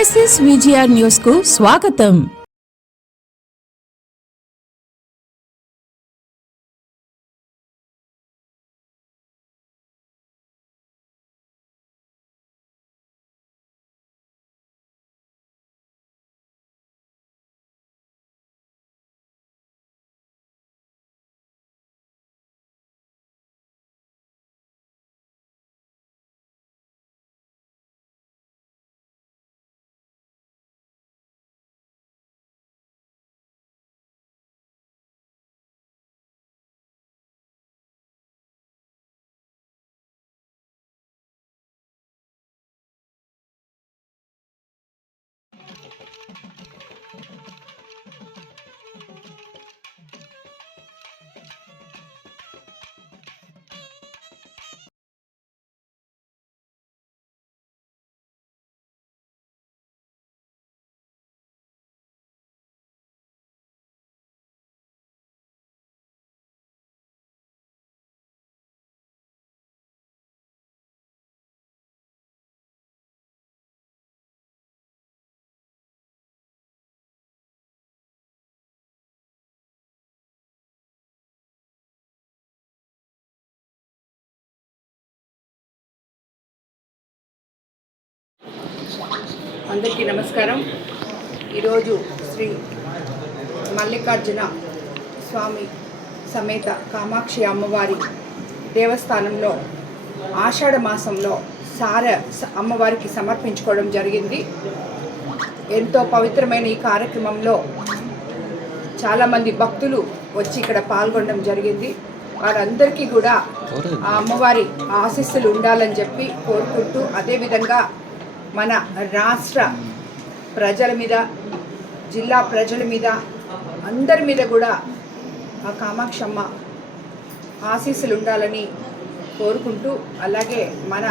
Crisis VGR news కు స్వాగతం. అందరికీ నమస్కారం. ఈరోజు శ్రీ మల్లికార్జున స్వామి సమేత కామాక్షి అమ్మవారి దేవస్థానంలో ఆషాఢ మాసంలో అమ్మవారికి సమర్పించుకోవడం జరిగింది. ఎంతో పవిత్రమైన ఈ కార్యక్రమంలో చాలామంది భక్తులు వచ్చి ఇక్కడ పాల్గొనడం జరిగింది. వారందరికీ కూడా ఆ అమ్మవారి ఆశీస్సులు ఉండాలని చెప్పి కోరుకుంటూ, అదేవిధంగా మన రాష్ట్ర ప్రజల మీద, జిల్లా ప్రజల మీద, అందరి మీద కూడా ఆ కామాక్షమ్మ ఆశీస్సులు ఉండాలని కోరుకుంటూ, అలాగే మన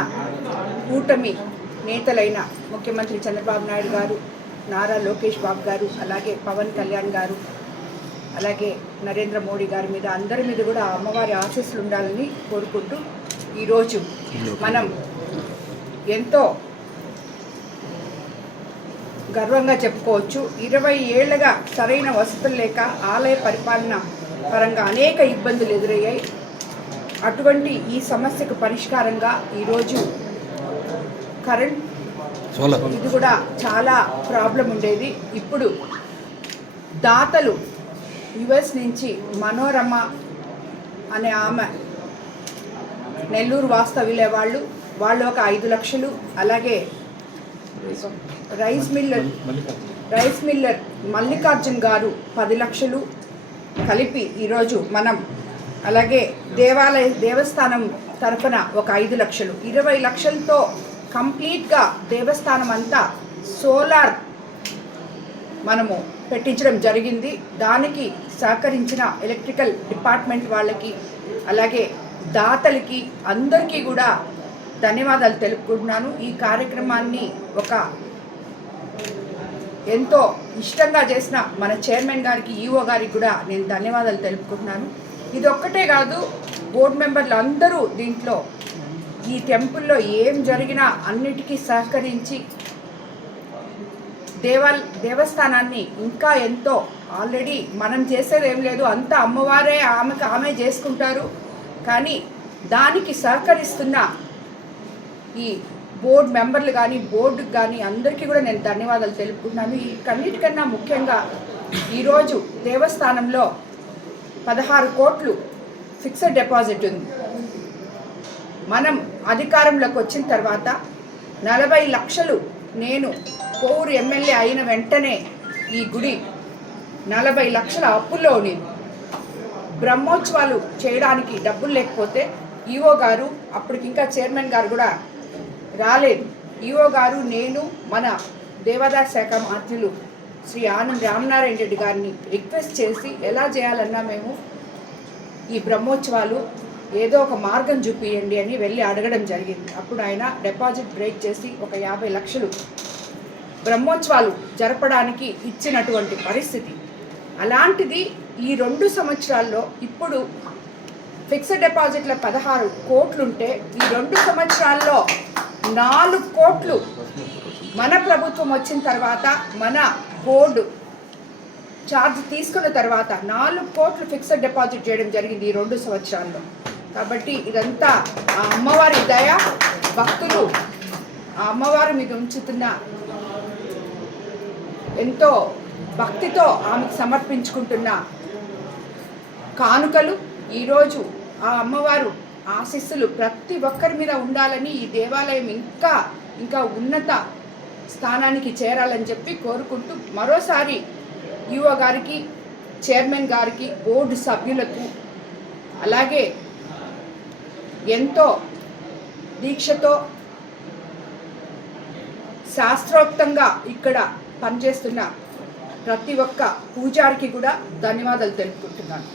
కూటమి నేతలైన ముఖ్యమంత్రి చంద్రబాబు నాయుడు గారు, నారా లోకేష్ బాబు గారు, అలాగే పవన్ కళ్యాణ్ గారు, అలాగే నరేంద్ర మోడీ గారి మీద, అందరి మీద కూడా అమ్మవారి ఆశీస్సులు ఉండాలని కోరుకుంటూ, ఈరోజు మనం ఎంతో గర్వంగా చెప్పుకోవచ్చు. 20 ఏళ్లుగా సరైన వసతులు లేక ఆలయ పరిపాలన పరంగా అనేక ఇబ్బందులు ఎదురయ్యాయి. అటువంటి ఈ సమస్యకు పరిష్కారంగా ఈరోజు కరెంట్ ఇది కూడా చాలా ప్రాబ్లం ఉండేది. ఇప్పుడు దాతలు యుఎస్ నుంచి మనోరమ అనే ఆమె, నెల్లూరు వాస్తవ్యులే వాళ్ళు ఒక 5 లక్షలు, అలాగే రైస్ మిల్లర్ మల్లికార్జున్ గారు 10 లక్షలు కలిపి ఈరోజు మనం, అలాగే దేవస్థానం తరఫున ఒక 5 లక్షలు, 20 లక్షలతో కంప్లీట్గా దేవస్థానం అంతా సోలార్ మనము పెట్టించడం జరిగింది. దానికి సహకరించిన ఎలక్ట్రికల్ డిపార్ట్మెంట్ వాళ్ళకి, అలాగే దాతలకి, అందరికీ కూడా ధన్యవాదాలు తెలుపుకుంటున్నాను. ఈ కార్యక్రమాన్ని ఒక ఎంతో ఇష్టంగా చేసిన మన చైర్మన్ గారికి, ఈఓ గారికి కూడా నేను ధన్యవాదాలు తెలుపుకుంటున్నాను. ఇది ఒక్కటే కాదు, బోర్డు మెంబర్లు అందరూ దీంట్లో ఈ టెంపుల్లో ఏం జరిగినా అన్నిటికీ సహకరించి దేవస్థానాన్ని ఇంకా ఎంతో, ఆల్రెడీ మనం చేసేది ఏం లేదు, అంతా అమ్మవారే ఆమె చేసుకుంటారు. కానీ దానికి సహకరిస్తున్న ఈ బోర్డు మెంబర్లు కానీ, బోర్డుకి కానీ అందరికీ కూడా నేను ధన్యవాదాలు తెలుపుకుంటున్నాను. ఈ కన్నిటికన్నా ముఖ్యంగా ఈరోజు దేవస్థానంలో 16 కోట్లు ఫిక్స్డ్ డిపాజిట్ ఉంది. మనం అధికారంలోకి వచ్చిన తర్వాత 40 లక్షలు, నేను కోవూరు ఎమ్మెల్యే అయిన వెంటనే ఈ గుడి 40 లక్షల అప్పుల్లో ఉండేది. బ్రహ్మోత్సవాలు చేయడానికి డబ్బులు లేకపోతే ఈఓ గారు, అప్పటికింకా చైర్మన్ గారు కూడా రాలేదు, ఈఓ గారు, నేను, మన దేవాదాయ శాఖ మంత్రులు శ్రీ ఆనంద్ రామనారాయణ రెడ్డి గారిని రిక్వెస్ట్ చేసి ఎలా చేయాలన్నా మేము ఈ బ్రహ్మోత్సవాలు ఏదో ఒక మార్గం చూపియండి అని వెళ్ళి అడగడం జరిగింది. అప్పుడు ఆయన డిపాజిట్ బ్రేక్ చేసి ఒక 50 లక్షలు బ్రహ్మోత్సవాలు జరపడానికి ఇచ్చినటువంటి పరిస్థితి. అలాంటిది ఈ 2 సంవత్సరాల్లో ఇప్పుడు ఫిక్స్డ్ డిపాజిట్ల 16 కోట్లుంటే ఈ 2 సంవత్సరాల్లో 4 కోట్లు మన ప్రభుత్వం వచ్చిన తర్వాత మన బోర్డు ఛార్జ్ తీసుకున్న తర్వాత 4 కోట్లు ఫిక్స్డ్ డిపాజిట్ చేయడం జరిగింది ఈ 2 సంవత్సరాల్లో. కాబట్టి ఇదంతా ఆ అమ్మవారి దయ, భక్తులు ఆ అమ్మవారి మీద ఉంచుతున్న ఎంతో భక్తితో ఆమెకు సమర్పించుకుంటున్న కానుకలు. ఈరోజు ఆ అమ్మవారు ఆశీస్సులు ప్రతి ఒక్కరి మీద ఉండాలని, ఈ దేవాలయం ఇంకా ఉన్నత స్థానానికి చేరాలని చెప్పి కోరుకుంటూ మరోసారి ఈఓ గారికి, చైర్మన్ గారికి, బోర్డు సభ్యులకు, అలాగే ఎంతో దీక్షతో శాస్త్రోక్తంగా ఇక్కడ పనిచేస్తున్న ప్రతి ఒక్క పూజారికి కూడా ధన్యవాదాలు తెలుపుకుంటున్నాను.